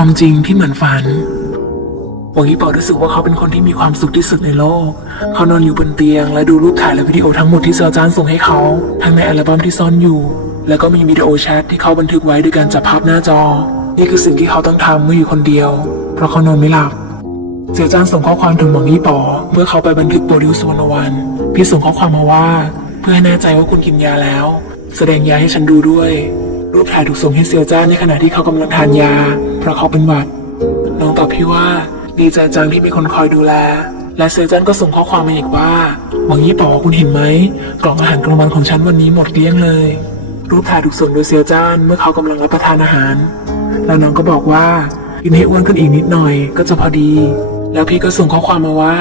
ความจริงที่เหมือนฝันหวังยี่เปารู้สึกว่าเขาเป็นคนที่มีความสุขที่สุดในโลก เขานอนอยู่บนเตียง และดูรูปถ่ายและวิดีโอทั้งหมดที่เซอร์จานส่งให้เขา ทั้งในอัลบั้มที่ซ่อนอยู่ แล้วก็มีวิดีโอแชทที่เขาบันทึกไว้ด้วยการจับภาพหน้าจอ นี่คือสิ่งที่เขาต้องทำเมื่ออยู่คนเดียว เพราะเขานอนไม่หลับเสียวจานส่งข้อความถึงหวังยี่ปอเมื่อเขาไปบันทึกโปรดิวส์วันวัน พี่ส่งข้อความมาว่า เพื่อให้แน่ใจว่าคุณกินยาแล้ว แสดงยาให้ฉันดูด้วย รูปถ่ายถูกส่งให้เสี่ยวจ้านในขณะที่เขากำลังทานยา เพราะเขาเป็นหวัด น้องตอบพี่ว่า ดีใจจังที่มีคนคอยดูแล และเซอร์จันก็ส่งข้อความมาอีกว่าหวังยี่ป๋อคุณเห็นไหมกล่องอาหารกลางวันของฉันวันนี้หมดเกลี้ยงเลย รูปถ่ายถูกส่งโดยเซียวจ้านเมื่อเขากำลังรับประทานอาหาร แล้วน้องก็บอกว่ากินให้อ้วนขึ้นอีกนิดหน่อยก็จะพอดี แล้วพี่ก็ส่งข้อความมาว่า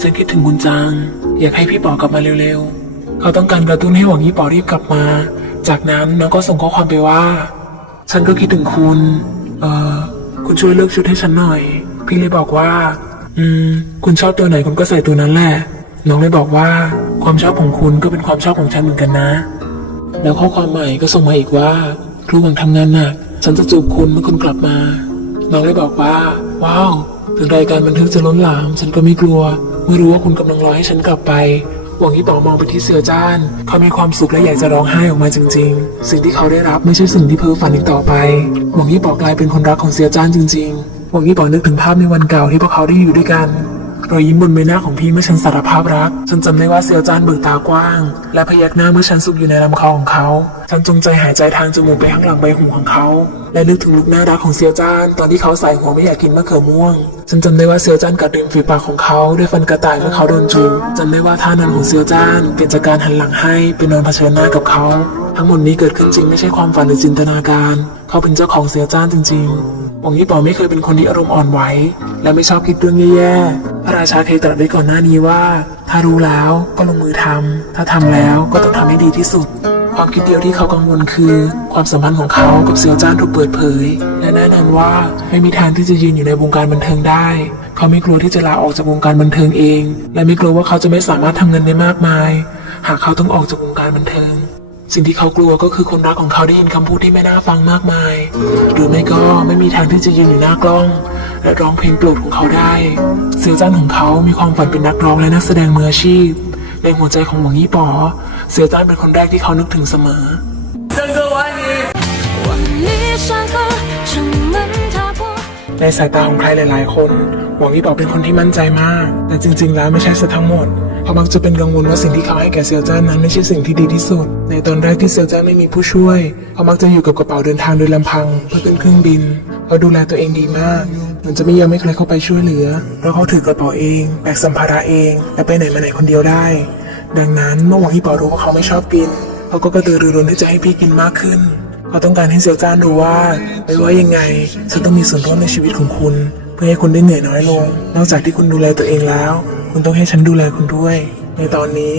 ฉันคิดถึงคุณจัง อยากให้พี่ป๋อกลับมาเร็วๆ เขาต้องการกระตุ้นให้หวังยี่ป๋อรีบกลับมา จากนั้นน้องก็ส่งข้อความไปว่า ฉันก็คิดถึงคุณ เออคุณช่วยเลือกชุดให้ฉันหน่อย พี่เลยบอกว่า อืม คุณชอบตัวไหนคุณก็ใส่ตัวนั้นแหละ น้องเลยบอกว่า ความชอบของคุณก็เป็นความชอบของฉันเหมือนกันนะ แล้วข้อความใหม่ก็ส่งมาอีกว่าระหว่างทำงานหนัก ฉันจะจูบคุณเมื่อคุณกลับมา น้องเลยบอกว่า ว้าว ถึงรายการบันทึกจะล้นหลาม ฉันก็ไม่กลัว เมื่อรู้ว่าคุณกำลังรอให้ฉันกลับไป หวังที่ต่อมองไปที่เสือจ้าน เขามีความสุขและอยากจะร้องไห้ออกมาจริง ๆ สิ่งที่เขาได้รับไม่ใช่สิ่งที่เพ้อฝันอีกต่อไป หวังที่ปอกลายเป็นคนรักของเสือจ้านจริง ๆ หวังที่ปอกนึกถึงภาพในวันเก่าที่พวกเขาได้อยู่ด้วยกัน รอยยิ้มบนใบหน้าของพี่เมื่อฉันสารภาพรัก ฉันจำได้ว่าเซียวจานเบิกตากว้าง และพยักหน้าเมื่อฉันซุกอยู่ในลำคอของเขา ฉันจงใจหายใจทางจมูกไปข้างหลังใบหูของเขา และนึกถึงลูกน่ารักของเซียวจานตอนที่เขาใส่หัวไม่อยากกินมะเขือม่วง ฉันจำได้ว่าเซียวจานกัดริมฝีปากของเขาด้วยฟันกระต่ายเมื่อเขาโดนจูบจำได้ว่าท่านอนของเซียวจานเปลี่ยนจากการหันหลังให้เป็นนอนเผชิญหน้ากับเขา ทั้งหมดนี้เกิดขึ้นจริงไม่ใช่ความฝันหรือจินตนาการ เขาเป็นเจ้าของเซียวจานจริงๆหวังยี่ปอไม่เคยเป็นคนที่อารมณ์อ่อนไหวและไม่ชอบคิดเรื่องแย่ๆ พระราชาเคยตรัสไว้ก่อนหน้านี้ว่า ถ้ารู้แล้วก็ลงมือทำถ้าทำแล้วก็ต้องทำให้ดีที่สุด ความคิดเดียวที่เขากังวลคือ ความสัมพันธ์ของเขากับเซียวจ้านถูกเปิดเผย และแน่นอนว่าไม่มีทางที่จะยืนอยู่ในวงการบันเทิงได้ เขาไม่กลัวที่จะลาออกจากวงการบันเทิงเอง และไม่กลัวว่าเขาจะไม่สามารถทำเงินได้มากมาย หากเขาต้องออกจากวงการบันเทิงสิ่งที่เขากลัวก็คือคนรักของเขาได้ยินคำพูดที่ไม่น่าฟังมากมาย หรือไม่ก็ไม่มีทางที่จะยืนอยู่หน้ากล้อง และร้องเพลงโปรดของเขาได้เซียวจ้านของเขามีความฝันเป็นนักร้องและนักแสดงมืออาชีพ ในหัวใจของหวังยี่ป๋อเซียวจ้านเป็นคนแรกที่เขานึกถึงเสมอในสายตาของใครหลาย ๆ คน หวังยี่ป๋อเป็นคนที่มั่นใจมาก แต่จริง ๆ แล้วไม่ใช่ซะทั้งหมด เขามักจะเป็นกังวลว่าสิ่งที่เขาให้แก่เซียวจ้านนั้นไม่ใช่สิ่งที่ดีที่สุด ในตอนแรกที่เซียวจ้านไม่มีผู้ช่วย เขามักจะอยู่กับกระเป๋าเดินทางโดยลำพังเพื่อขึ้นเครื่องบิน เขาดูแลตัวเองดีมากเหมันจะไม่ยอมให้ใครเข้าไปช่วยเหลือ เพราะเขาถือกระเป๋าเอง แบกสัมภาระเอง และไปไหนมาไหนคนเดียวได้ ดังนั้นเมื่อวังยี่ปารู้ว่าเขาไม่ชอบกิน เขาก็กระตือรือร้นที่จะให้พี่กินมากขึ้น เขาต้องการให้เซียวจ้านรู้ว่าไม่ว่ายังไงฉันต้องมีส่วนร่วมในชีวิตของคุณ เพื่อให้คุณได้เหนื่อยน้อยลง นอกจากที่คุณดูแลตัวเองแล้ว คุณต้องให้ฉันดูแลคุณด้วย ในตอนนี้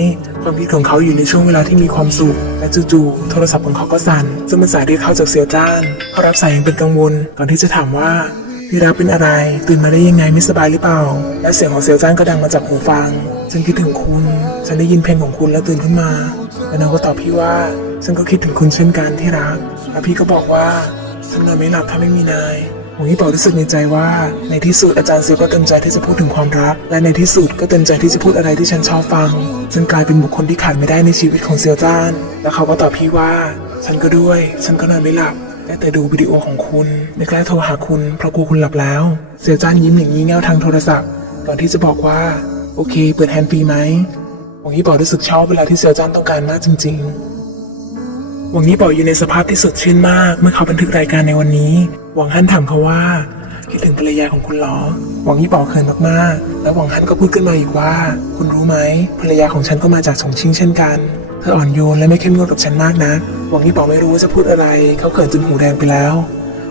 ความคิดของเขาอยู่ในช่วงเวลาที่มีความสุข และจู่ๆโทรศัพท์ของเขาก็สั่นซึ่งเป็นสายเรียเขาจากเซียวจ้านเขารับสายอย่างเป็นกังวลก่อนที่จะถามว่าพี่รับเป็นอะไร ตื่นมาได้ยังไงไม่สบายหรือเปล่า และเสียงของเซียวจ้านก็ดังมาจากหูฟัง ฉันคิดถึงคุณ ฉันได้ยินเพลงของคุณแล้วตื่นขึ้นมา แล้วน้องก็ตอบพี่ว่า ฉันก็คิดถึงคุณเช่นกันที่รัก แล้วพี่ก็บอกว่าฉันนอนไม่หลับถ้าไม่มีนาย หงยี่เป่ารู้สึกในใจว่า ในที่สุดอาจารย์เซียวก็เต็มใจที่จะพูดถึงความรัก และในที่สุดก็เต็มใจที่จะพูดอะไรที่ฉันชอบฟังฉันกลายเป็นบุคคลที่ขาดไม่ได้ในชีวิตของเซียวจ้าน แล้วเขาก็ตอบพี่ว่า ฉันก็ด้วย ฉันก็นอนไม่หลับได้แต่ดูวิดีโอของคุณไม่กล้าโทรหาคุณเพราะกลัวคุณหลับแล้ว เซียวจ้านยิ้มอย่างงี่เง่าทางโทรศัพท์ก่อนที่จะบอกว่า โอเค เปิดแฮนด์ฟรีไหมหงยี่เป่ารู้สึกชอบเวลาที่เซียวจ้านต้องการมากจริง ๆ หวังนี้ป่าอยู่ในสภาพที่สดชื่นมาก เมื่อเขาบันทึกรายการในวันนี้ หวังฮั่นถามเขาว่าคิดถึงภรรยาของคุณหรอ หวังยี่ป่าเขินมากๆ แล้วหวังฮั่นก็พูดขึ้นมาอีกว่า คุณรู้ไหมภรรยาของฉันก็มาจากฉงชิงเช่นกันเธออ่อนโยนและไม่เข้มงวดกับฉันมากนะหวังยี่ป่าไม่รู้ว่าจะพูดอะไร เขาเขินจนหูแดงไปแล้ว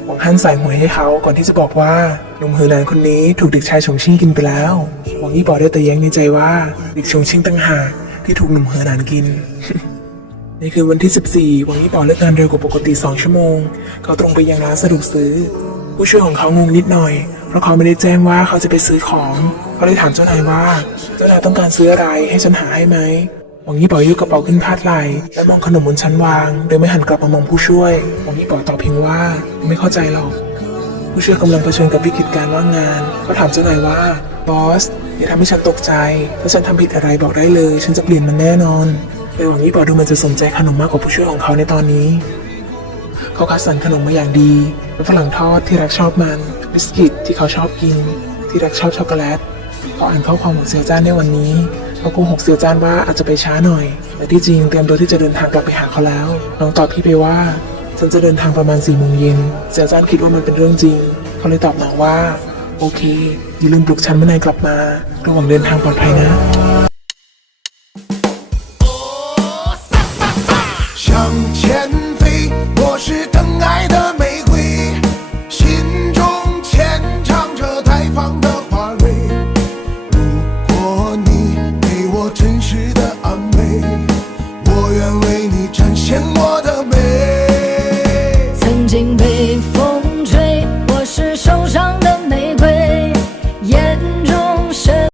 หวังฮั่นใส่หวยให้เขาก่อนที่จะบอกว่าหนุ่มหือหนานคนนี้ถูกเด็กชายฉงชิงกินไปแล้ว หวังยี่ป่าได้แต่แย้งในใจว่าเด็กฉงชิงต่างหากที่ถูกหนุ่มหือหนานกิน นคืนวันที่ 14 วังยี่ป๋อเลิกงานเร็วกว่าปกติ 2 ชั่วโมง เขาตรงไปยังร้านสะดวกซื้อ ผู้ช่วยของเขางงนิดหน่อย เพราะเขาไม่ได้แจ้งว่าเขาจะไปซื้อของเขาเลยถามเจ้านายว่า เจ้านายต้องการซื้ออะไรให้ฉันหาให้ไหมหวังยี่ป๋อยกกระเป๋าขึ้นพาดไหลและมองขนมบนชั้นวาง โดยไม่หันกลับมามองผู้ช่วยหวังยี่ป๋อตอบเพียงว่าไม่เข้าใจหรอก ผู้ช่วยกำลังเผชิญกับวิกฤตการว่างงานก็ถามเจ้านายว่าบอสอย่าทำให้ฉันตกใจ ถ้าฉันทำผิดอะไรบอกได้เลย ฉันจะเปลี่ยนมันแน่นอน ระหว่างนี้บอดูมันจะสนใจขนมมากกว่าผู้ช่วยของเขาในตอนนี้ เขาคัดสรรขนมมาอย่างดีเป็นฝรั่งทอดที่รักชอบมันบิสกิตที่เขาชอบกิน ที่รักชอบช็อกโกแลตเขาอ่านข้อความของเซียวจ้านในวันนี้เขาโกหกเซียวจ้านว่าอาจจะไปช้าหน่อย แต่ที่จริงเตรียมตัวที่จะเดินทางกลับไปหาเขาแล้วน้องตอบพี่ไปว่าฉันจะเดินทางประมาณสี่โมงเย็นเซียวจ้านคิดว่ามันเป็นเรื่องจริง เขาเลยตอบน้องว่า โอเคอย่าลืมปลุกฉันเมื่อนายกลับมาระหว่างเดินทางปลอดภัยนะ 愿为你展现我